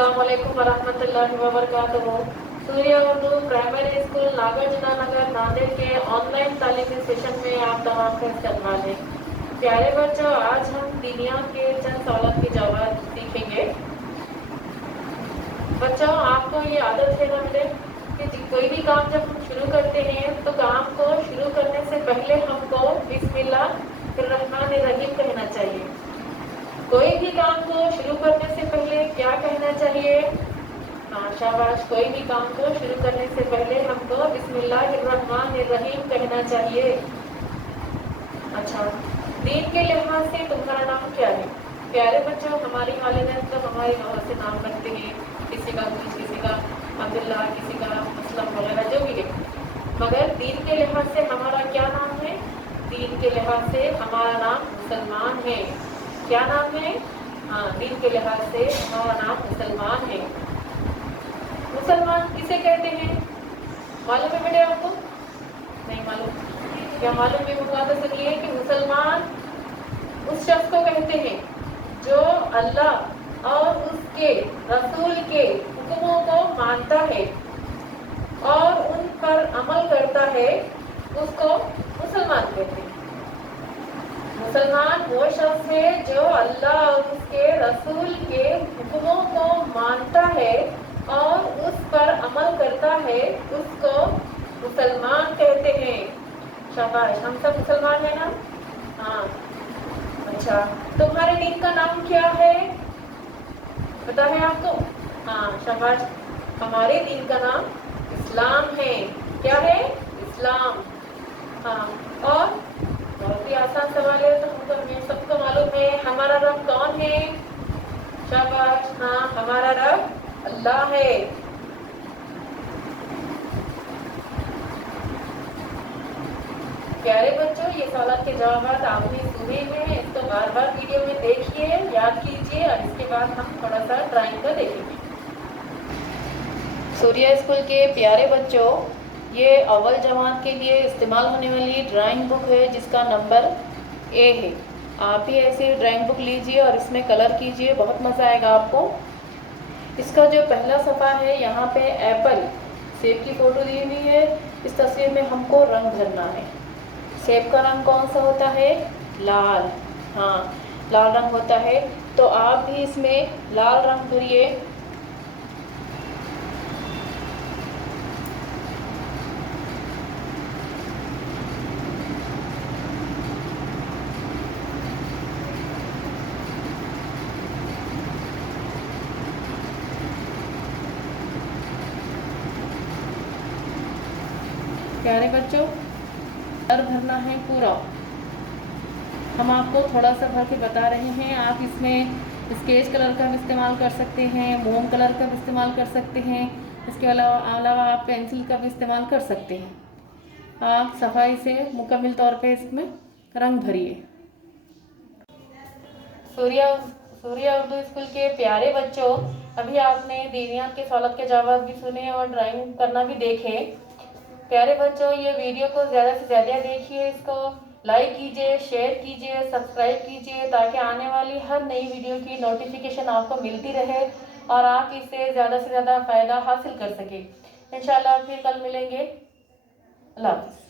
अस्सलामुअलैकुम वरहमतुल्लाहि वबरकातुहू। सूर्य Urdu primary school Nagarjuna नगर नांदेड़ के ऑनलाइन तालीमी सेशन में आप तमाम का इस्तकबाल है। प्यारे बच्चों, आज हम दुनिया के चंद सवालों के जवाब सीखेंगे। बच्चों, आपको ये आदत है ना बेटे कि कोई भी काम जब हम शुरू करते हैं तो काम को शुरू करने से पहले हमको बिस्मिल्लाहिर्रहमानिर्रहीम कहना चाहिए। कोई भी काम को शुरू करने से पहले क्या कहना चाहिए? हाँ शाबाश, कोई भी काम को शुरू करने से पहले हमको बिस्मिल्लाहिर्रहमानिर्रहीम कहना चाहिए। अच्छा, दीन के लिहाज से तुम्हारा नाम क्या है? प्यारे बच्चों, हमारी वालिदैन तो हमारी माँ से नाम रखते हैं, किसी का कुछ, किसी का अब्दुल्ला, किसी का असलम वगैरह जो भी है, मगर दीन के लिहाज से हमारा क्या नाम है? दीन के लिहाज से हमारा नाम मुसलमान है। क्या नाम है? हाँ, दीन के लिहाज से हमारा नाम मुसलमान है। मुसलमान किसे कहते हैं? मालूम है बेटे आपको? नहीं मालूम? क्या मालूम है? वो बात सुनिए कि मुसलमान उस शख्स को कहते हैं जो अल्लाह और उसके रसूल के हुक्मों को मानता है और उन पर अमल करता है, उसको मुसलमान कहते हैं। मुसलमान वो शख्स है जो अल्लाह और उसके रसूल के हुक्मों को मानता है और उस पर अमल करता है, उसको मुसलमान कहते हैं। शाबाश, हम सब मुसलमान है ना? हाँ। अच्छा, तुम्हारे दीन का नाम क्या है? पता है आपको? हाँ शाबाश, हमारे दीन का नाम इस्लाम है। क्या है? इस्लाम। हाँ, और बहुत ही आसान सवाल है, तो हमको हमें सबको मालूम है हमारा रब कौन है? शाबाश, हाँ, हमारा रब अल्लाह है। प्यारे बच्चों, ये सवाल के जवाब आपने सुने हैं, इसको बार बार वीडियो में देखिए, याद कीजिए और इसके बाद हम थोड़ा सा ड्राइंग का देखेंगे। सूर्य स्कूल के प्यारे बच्चों, ये अव्वल जमात के लिए इस्तेमाल होने वाली ड्राइंग बुक है जिसका नंबर ए है। आप भी ऐसे ड्राइंग बुक लीजिए और इसमें कलर कीजिए, बहुत मज़ा आएगा आपको। इसका जो पहला सफ़ा है, यहाँ पे एप्पल सेब की फ़ोटो दी हुई है। इस तस्वीर में हमको रंग भरना है। सेब का रंग कौन सा होता है? लाल। हाँ, लाल रंग होता है, तो आप भी इसमें लाल रंग भरिए। प्यारे बच्चों, कलर भरना है पूरा। हम आपको थोड़ा सा भर के बता रहे हैं। आप इसमें स्केच कलर का भी इस्तेमाल कर सकते हैं, मोम कलर का भी इस्तेमाल कर सकते हैं, इसके अलावा आप पेंसिल का भी इस्तेमाल कर सकते हैं। आप सफाई से मुकम्मल तौर पे इसमें रंग भरिए। सूर्या उर्दू स्कूल के प्यारे बच्चों, अभी आपने दीनियात के सवाल के जवाब भी सुने और ड्राइंग करना भी देखे। प्यारे बच्चों, ये वीडियो को ज़्यादा से ज़्यादा देखिए, इसको लाइक कीजिए, शेयर कीजिए, सब्सक्राइब कीजिए, ताकि आने वाली हर नई वीडियो की नोटिफिकेशन आपको मिलती रहे और आप इससे ज़्यादा से ज़्यादा फ़ायदा हासिल कर सकें। इंशाल्लाह फिर कल मिलेंगे। अल्लाह हाफ़िज़।